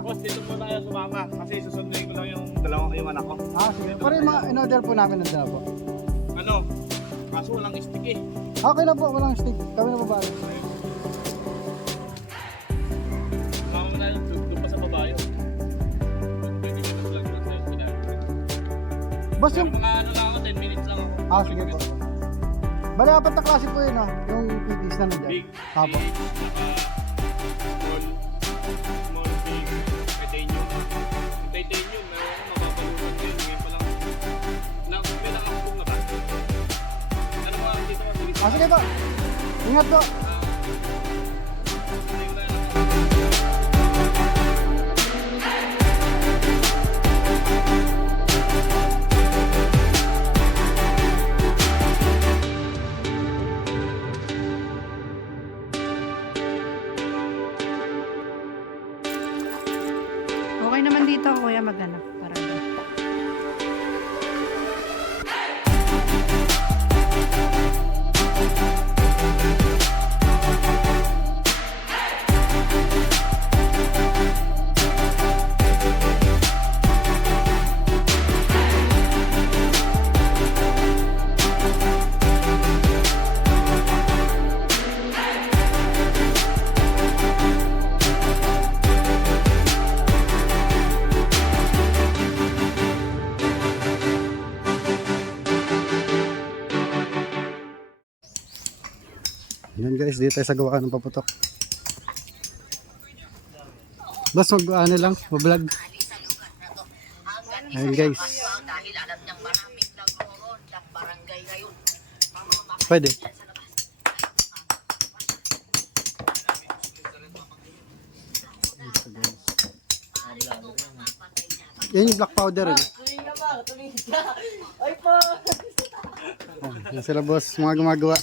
Boss, dito muna kayo sumama kasi susundin ko lang yung anak ko. Sige. Pero yung mga in-order po namin nandun na po. Ano? Kaso walang stick eh. Okay na po, walang stick. Kami na po ba? Sumama mo na doon pa sa babayo. Pwede ka na vlog lang sa'yo. Boss, Pero yung... mga ano lang ako, 10 minutes lang ako. Sige po. Bali, apat na klase po yun, no? Yung PTs na nandiyan. Big, Apo. big, small, big, titanium. Titanium, mapapalunan ko yun. Ngayon pa lang. May nakakapong na ba? Ano ba? Dito ka, sige. Sige po. Ingat po. Okay naman dito, kuya, maghanap. Para Yan guys, dito tayo sa gawa ng paputok. Boss, mag-ano lang, mag-vlog. Ayan guys. Dahil alam niyang maraming nagroon ng barangay ngayon. Pwede. Yan yung black powder. Yan sila boss, mga gumagawa.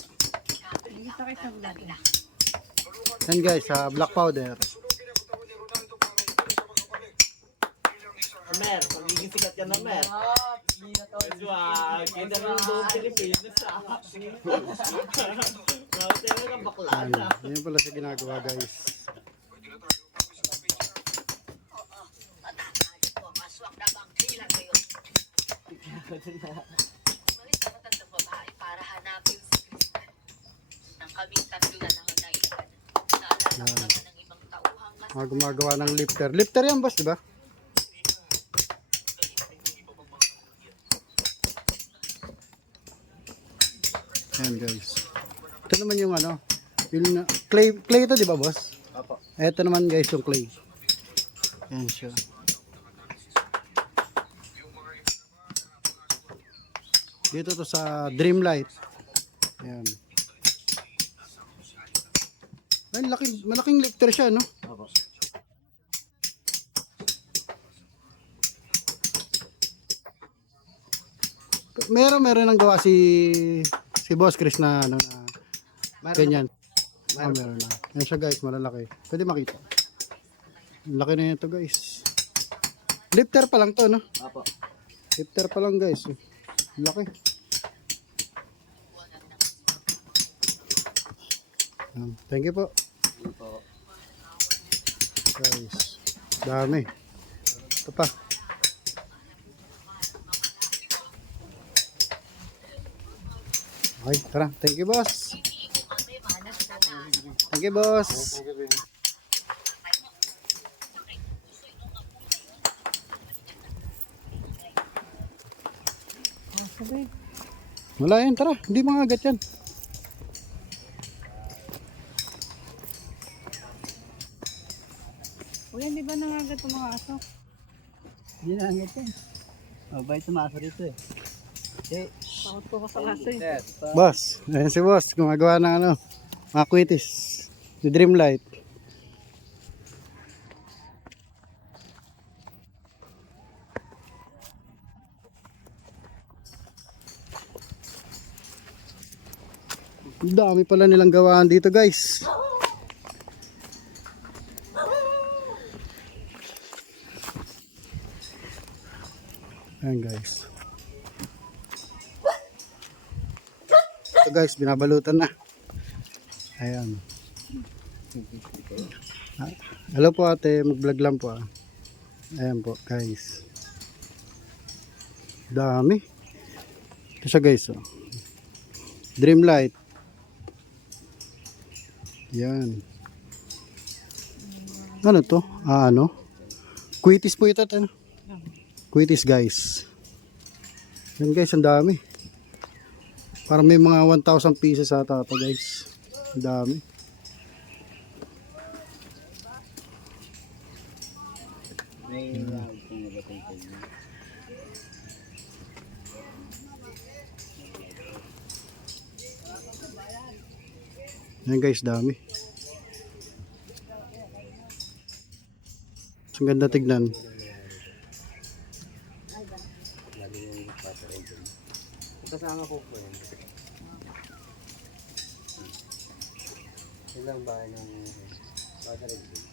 dito kayo sa vlog. Yan guys, black powder. Mer, magiging sikat ka na, Mer. Kita rin yung buong Pilipinas, Grabe talaga bakla na. Yan pala siya ginagawa guys. Maswak na bang kailan ngayon? Umalis na matandang babae para hanapin si Kristal. Nang kaming tatlo na lang ang naiwan. Naalala ko naman ng ibang tauhang Mga gumagawa ng lifter. Lifter yan boss, diba? Yan guys. Ito naman yung ano, yung clay ito, di ba boss? Apo. Ito naman guys yung clay. Yan siya. Dito to sa Dreamlight. Yan. Ay, malaking lifter siya, no? Apo. Meron nang gawa si Boss Chris na ano na ganyan. Meron na. Yan siya guys, malalaki. Pwede makita. Ang laki na ito guys. Lifter pa lang to, no? Apo. Lifter pa lang guys. Ang laki. Thank you po. Apo. Guys. Dami. Ito pa. Okay, tara. Thank you boss. Thank you boss. Wala yan, tara. Hindi mga agat yan. Kuya, di ba nangagat ang mga aso? Hindi na ang ito. Mabait na maso rito eh. Takot po ko sa aso eh. Boss, ayan si boss. Gumagawa ng ano, mga kwitis. Yung Dreamlight. Ang dami pala nilang gawaan dito guys. Ayan guys. Ito guys, binabalutan na. Ayan. Hello po ate, mag-vlog lang po ah. Ayan po guys. Dami. Ito siya guys. Oh. Dreamlight. Yan. Ano to? Ano? Quitis po ito. Ano? Quitis guys. Yan guys, ang dami. Parang may mga 1,000 pieces ata ito guys. Ang dami. May kung nabatay ko yun. Yan guys, dami. Ang ganda tignan. Kasama ko po yun. Ilang bahay ng Father Edwin.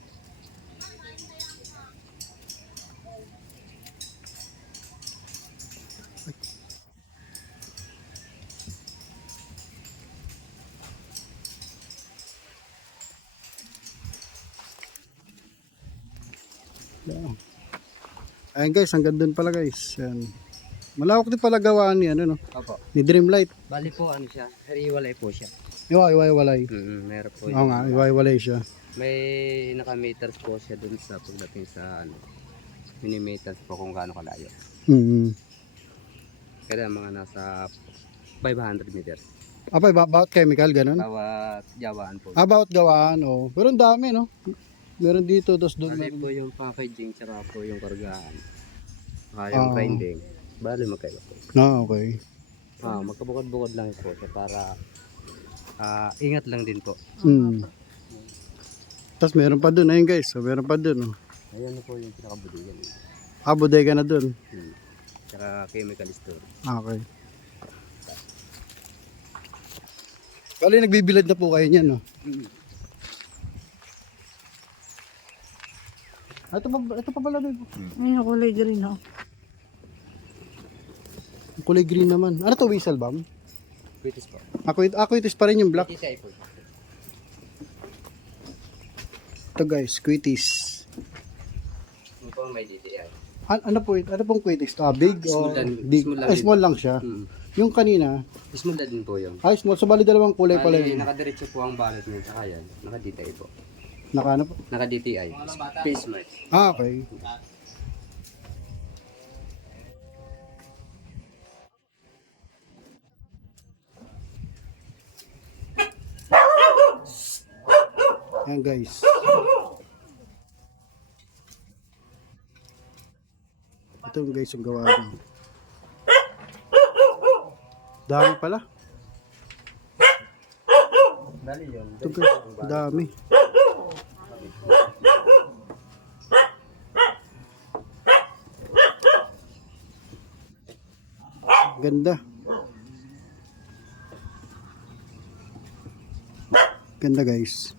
Yan. Ayan guys, hanggang doon pala guys. Yan. Malawak din pala gawaan ni ano no? Opo. Ni Dreamlight. Bali po ano siya, hariwalay po siya. Iwa-iwalay. Meron po Oo nga, iwa-iwalay siya. May naka-meters po siya dun sa pagdating sa ano, mini-meters po kung gaano kalayo. Kaya mga nasa 500 meters. Apa, about chemical, ganun? Bawat jawaan po. About gawaan, oh. Pero ang dami, no? Meron dito, dos doon. Bali po yung packaging tsaka po yung kargahan. Yung grinding. Bali magkaiba po. Okay. Magkabukod-bukod lang po siya para ingat lang din po. Tapos meron pa doon, ayun guys. So, meron pa doon, oh. Ayan na po yung pinakabudigan. Bodega na doon. Tsaka chemical store. Okay. Bali, nagbibilad na po kayo niyan, no? Ito pa pala doon. Ayun, kulay green, no? Kulay green naman. Ano to, whistle bomb? Quitis po. Ako itis pa rin yung black. Quitis ay po. Ito guys, quitis. Yung po may DTI. Ano po ito? Ano pong quitis? Big o Small lang. big? Small lang Ay, din. small lang siya. Yung kanina, Small na din po yun. small. So, bali dalawang kulay pala Bali, yun. nakadiretso po ang balot niya. Tsaka yan, naka-DTI po. Ano po? Naka-DTI. Space Mart. Okay. Yan guys. Ito yung guys yung gawa nyo. Dami pala. Bali yun. Ito guys, dami. Ganda. Ganda guys.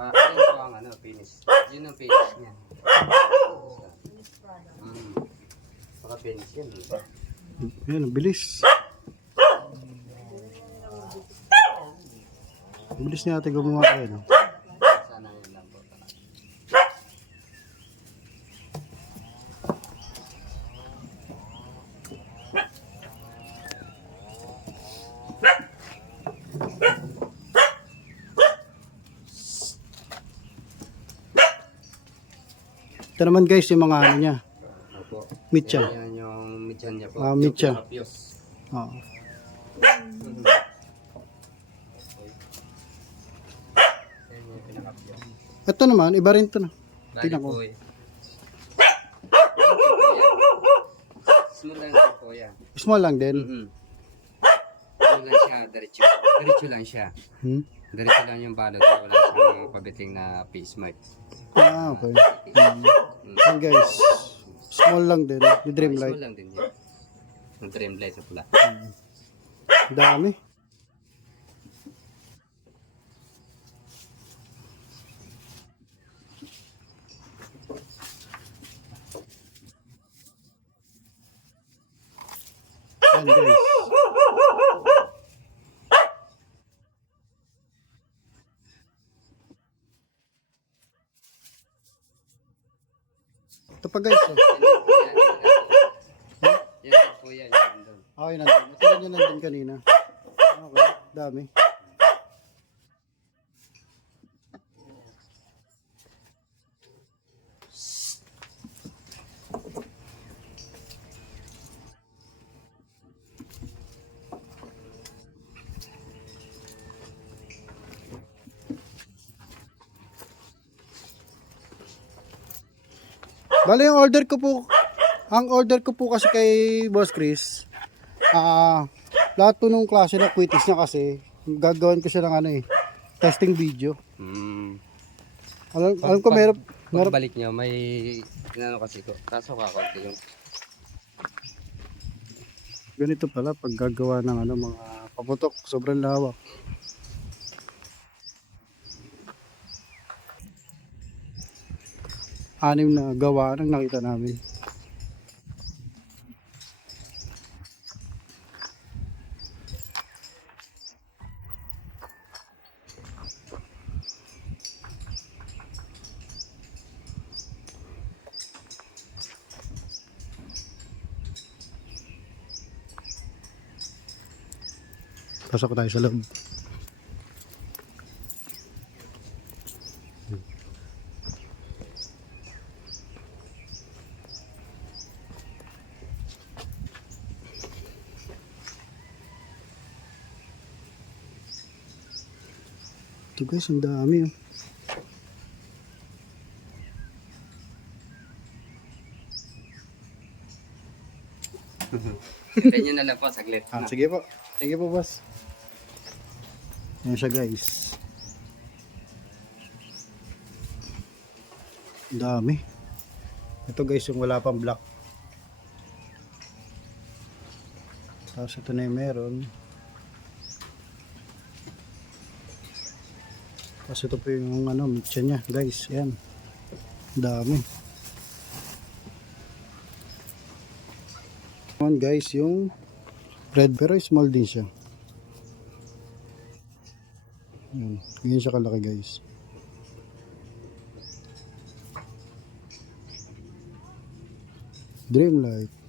Ayun po ang finish. Yun ang finish niya. Paka-finish yan. Ayan, ang bilis. Ang bilis niya natin gumawa kayo. No? Sana yun lang po. Ito naman guys yung mga ano niya. Opo. Mitya. Yan yung mityan niya po. Mitya. Yung pinaka-fuse. Oo. Yan yung pinaka-fuse. Ito naman, iba rin ito na. Bali Tingnan ko. po eh. Small lang po yan. Small lang din. Ano lang siya, diretso. Diretso lang siya. Diretso lang yung balot. Wala siyang pabiting na face mark. Okay. Yan guys. Small lang din. Yung Dreamlight. Small lang din yan. Yung Dreamlight sa pula. Dami. Yan guys. Ito pa guys. Oh. Yan po yan. Yan doon. Okay, nandun. Ito rin yung nandun kanina. Okay, dami. Bale, ang order ko po kasi kay Boss Chris, lahat po nung klase na quitis niya kasi, gagawin ko siya ng ano eh, testing video. Alam ko meron, Pagbalik nyo, may inano kasi ko. Kaso kakonti yung ganito pala pag gagawa ng ano, mga paputok, sobrang lawak. Anim na gawa ng nakita namin. Pasok tayo sa loob. Ito guys, ang dami oh. Hintayin nyo na lang po saglit. Sige po. Thank you po, boss. Yan siya guys. Ang dami. Ito guys yung wala pang black. Tapos ito na yung meron. Tapos ito po yung ano, mixture niya guys. Yan. Ang dami. Yan guys yung red, pero small din siya. Yan. Ganyan siya kalaki guys. Dreamlight.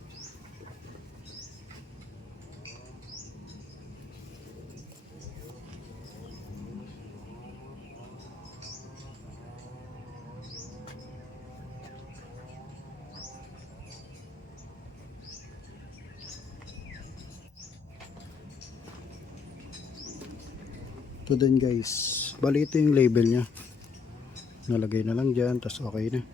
Ito din guys. Bali ito yung label nya. Nalagay na lang dyan. Tapos okay na.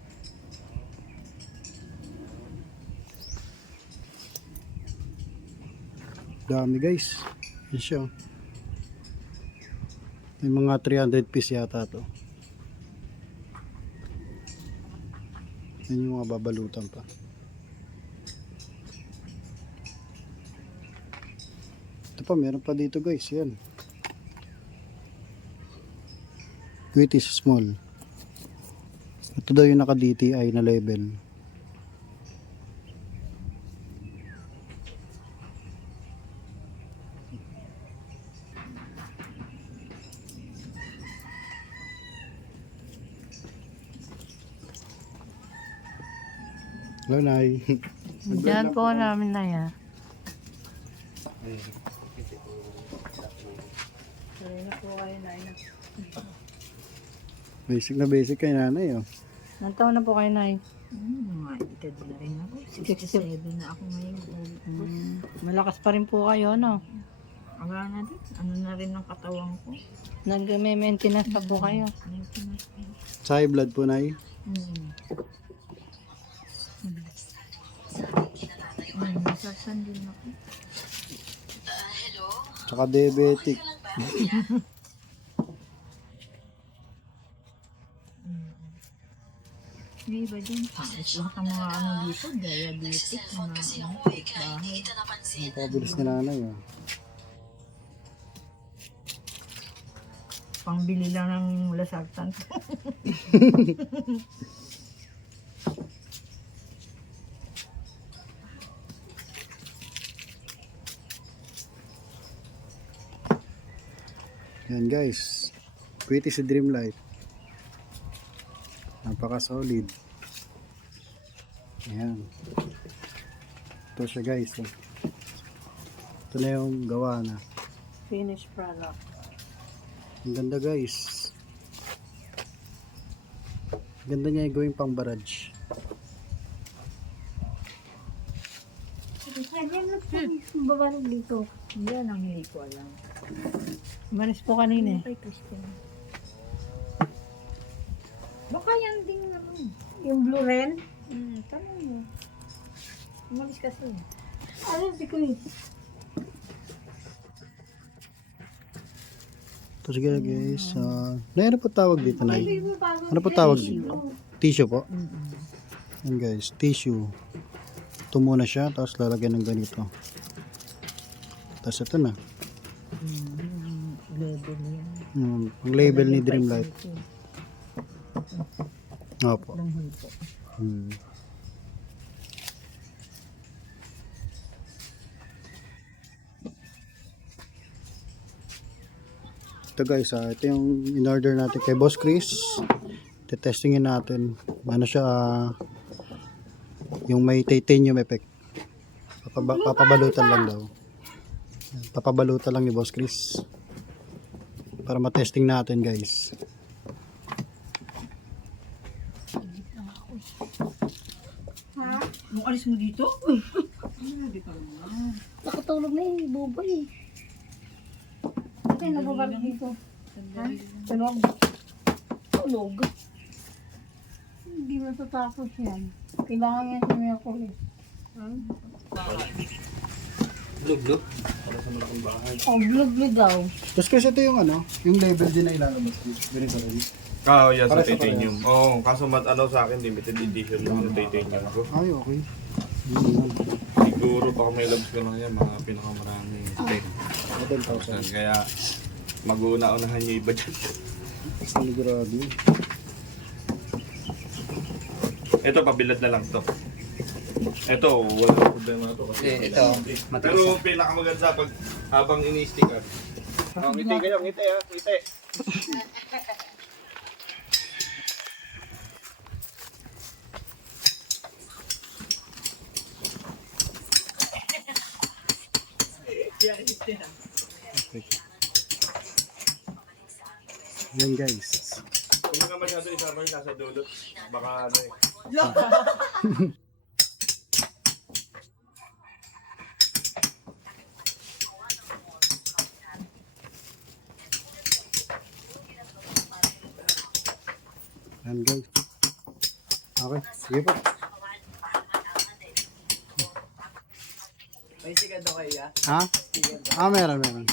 Dami guys. Yan siya. May mga 300 piece yata to. Yan yung mga babalutan pa. Ito pa, meron pa dito guys. Yan. Quitis small. Ito daw yung naka DTI na label. Hello, Nay. Diyan po namin na yan. Sorry na po kayo na ina. Basic kay nanay oh. Ilang taon na po kayo na Mga edad na rin ako. 67 na ako ngayon. Malakas pa rin po kayo, no? Wala na din. Ano na rin ang katawan ko. Nag-maintenance pa po kayo. Sa high blood po, Nay. Nasasan din ako. Tsaka diabetic. May iba dyan. Pangit lahat ang mga ano dito. Diabetic. Mga bahay. Ang pabilis ni nanay oh. Pangbili lang ng lasagtan. Yan guys. Quitis si Dreamlight. Napaka solid. Ayan. Ito siya guys. Oh. Ito na yung gawa na. Finished product. Ang ganda guys. Ganda niya yung gawing pang barrage. Babalog dito. Yan ang hindi ko alam. Manis po kanina eh. Kay Christian. Baka yan din naman. Yung blue ren? Tanong mo. Umalis kasi. Ano si Chris? Ito sige guys. Ano po tawag dito na? Ano po tawag dito? Tissue po. Yan guys, tissue. Ito muna siya, tapos lalagyan ng ganito. Tapos ito na. Label yan. Ang label ni Dreamlight. Opo. Ng hipo. Ito guys, ito yung in-order natin kay Boss Chris. Tetestingin natin. Ano siya, yung may titanium effect. Papabalutan lang daw. Papabalutan lang ni Boss Chris. Para matesting natin guys. Nung alis mo dito? Nakatulog na yung buboy. Kasi nababalik dito. Ha? Tulog. Tulog. Hindi matatapos yan. Kailangan yan sa mga kulit. Lug-lug. Oh, blue daw. Boss Chris, ito yung ano, yung label din na ilalabas dito. Ganito rin. Ah, yes, Para sa sa titanium. Oo, kaso sa akin, limited edition yung titanium ko. Ay, okay. Siguro baka may labs ko lang yan, mga pinakamarami. 10,000. Kaya mag-uuna-unahan yung iba dyan. Sigurado. Ito, pabilad na lang to. Ito, walang problema na to. Kasi ito, matigas Pero pinakamaganda pag habang ini-sticker. Oh, ngiti kayo, ngiti ha, ngiti. Yan guys. Kung nga masyado isama yung nasa dulo, baka ano eh. Yan guys. Okay, sige po. Ha? Meron.